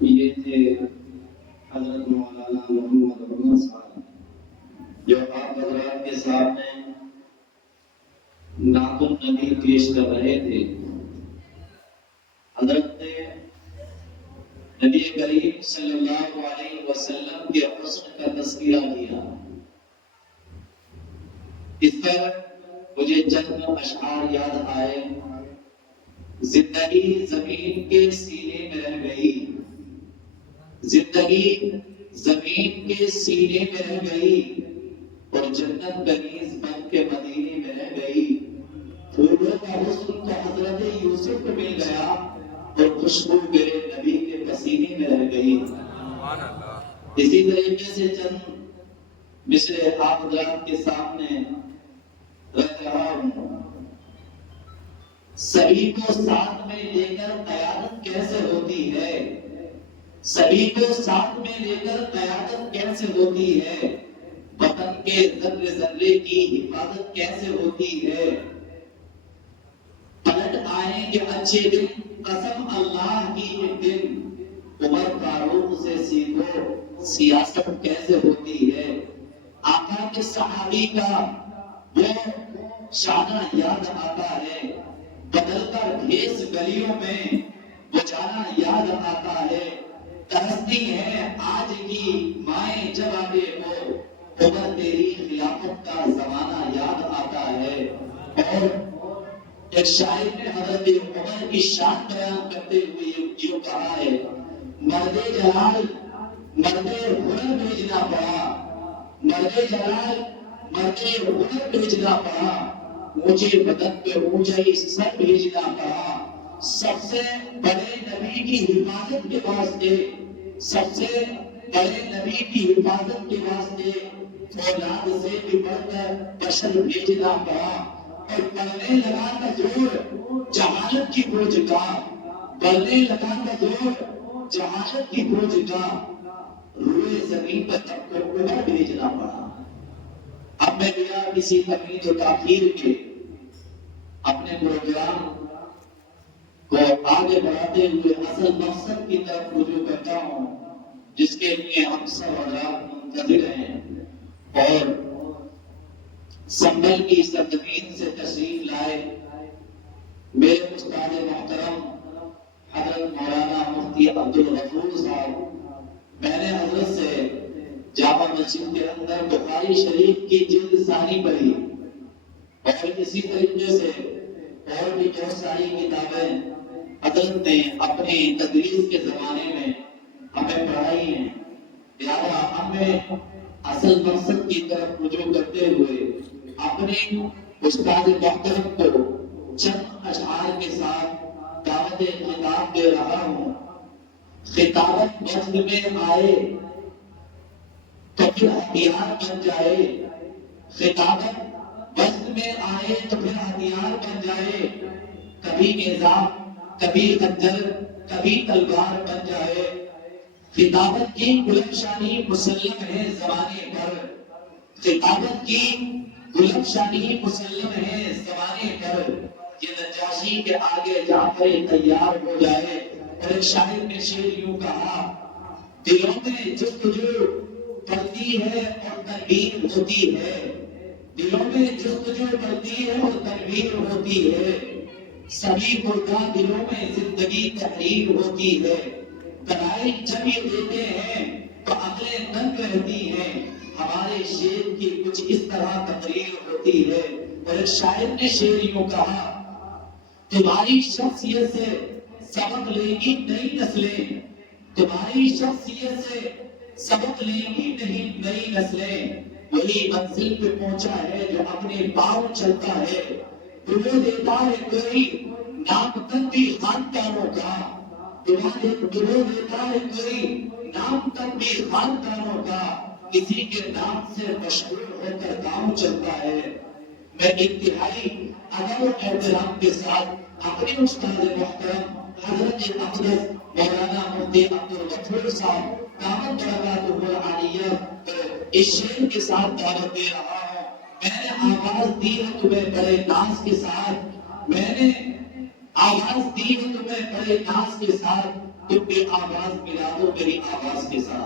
یہ تھے حضرت مولانا محمد عمر صاحب، جو آپ حضرات کے سامنے نعت النبی پیش کر رہے تھے۔ حضرت نے نبی کریم صلی اللہ علیہ وسلم کے حسن کا تذکرہ کیا۔ اس پر مجھے چند اشعار یاد آئے۔ زندگی زمین کے سینے میں رہ گئی، زندگی زمین کے سینے میں رہ گئی، اور جنت کنیز بن کے مدینے میں رہ گئی۔ پھولوں کا حسن تو حضرت یوسف کو مل گیا، اور خوشبو میرے نبی کے پسینے میں رہ گئی۔ اسی طریقے سے چند مصرے آپ حضرات کے سامنے رکھ رہا ہوں۔ سبھی کو ساتھ میں لے کر قیادت کیسے ہوتی ہے، سبھی کو ساتھ میں لے کر قیادت کیسے ہوتی ہے، وطن کے ذرے ذرے کی حفاظت کیسے ہوتی ہے۔ پلٹ آئیں گے اچھے دن، قسم اللہ کی ایک دن، عمر فاروق سے سیکھو سیاست کیسے ہوتی ہے۔ آقا کے صحابی کا وہ شانہ یاد آتا ہے، بدل کر بھیس گلیوں میں وہ جانا یاد آتا ہے۔ ترستی ہے آج کی مائیں جب آگے ہو، عمر تیری خلافت کا زمانہ یاد آتا ہے۔ اور ایک شاعر نے حضرت عمر کی شان بیان کرتے ہوئے یہ کہا ہے، مرد جلال مرد ہنر بھیجنا پڑا، مرد جلال مرد ہنر بھیجنا پڑا، اونچے بدن پہ اونچائی سر بھیجنا پڑا، سب سے بڑے نبی کی حفاظت کے واسطے، سب سے بڑے نبی کی حفاظت کے واسطے اولاد سے بھی بڑھ کر بشر بھیجنا پڑا۔ اور بڑھنے لگا کا زور جہالت کی بوجھ کا، بڑھنے لگا کا زور جہالت کی بوجھ کا، روئے زمین پر تب کو عمر بھیجنا پڑا۔ اب میں بنا کسی تکلیف و تاخیر کے اپنے پروگرام کو آگے بڑھاتے ہوئے اصل مقصد کی طرف رجوع کرتا ہوں، جس کے لیے ہم سب حضرات منتظر ہیں، اور سنبھل کی سرزمین سے تشریف لائے میرے استاد محترم حضرت مولانا مفتی عبدالغفور صاحب۔ میں نے حضرت سے جامع مسجد کے اندر بخاری شریف کی جلد ثانی پڑھی، اور اسی طریقے سے اور بھی بہت ساری کتابیں حضرت نے اپنی تدریس کے زمانے میں ہمیں پڑھائی ہیں۔ لہٰذا ہمیں اصل مقصد کی طرف رجوع کرتے ہوئے اپنے استاد محترم کو چند اشعار کے ساتھ دعوت خطاب دے رہا ہوں۔ خطابت وزن میں آئے تو پھر ہتھیار بن جائے، خطابت وزن میں آئے تو پھر ہتھیار بن جائے، کبھی نظام کبھی خنجر کبھی تلوار بن جائے۔ خطابت کی بلند شانی مسلم ہے زمانے پر، خطابت کی بلند شانی مسلم ہے زمانے پر، یہ نجاشی کے آگے جا کر تیار ہو جائے۔ اور ایک شاعر نے شعر یوں کہا، دلوں میں جستجو بڑھتی ہے اور تنویر ہوتی ہے، دلوں میں جستجو بڑھتی ہے اور تنویر ہوتی ہے، سبھی مردہ دلوں میں زندگی تحریر ہوتی ہے، دلائل جب یہ دیتے ہیں تو عقلیں دنگ رہتی ہیں، ہمارے شعر کی کچھ اس طرح تقریر ہوتی ہے۔ اور ایک شاعر نے شعر یوں کہا، تمہاری شخصیت سے سبق لیں گی نئی نسلیں، تمہاری شخصیت سے سبق لیں گی نئی نسلیں، وہی منزل پہ پہنچا ہے جو اپنے پاؤں چلتا ہے، تمہیں دیتا ہے کوئی نام تک بھی خاندانوں کا، تمہیں دیتا ہے کوئی نام تک بھی خاندانوں کا، کسی کے نام سے مشہور ہو کر کام چلتا ہے۔ میں انتہائی ادب و احترام کے ساتھ اپنے استاد محترم حضرت اقدس مولانا مفتی عبدالغفور صاحب دامت برکاتہ العالیہ اس شعر کے ساتھ دعوت دے رہا ہوں۔ میں نے آواز دی ہے تمہیں بڑے ناز کے ساتھ، میں نے آواز دی ہے تمہیں بڑے ناز کے ساتھ، تم بھی آواز ملا دو میری آواز کے ساتھ۔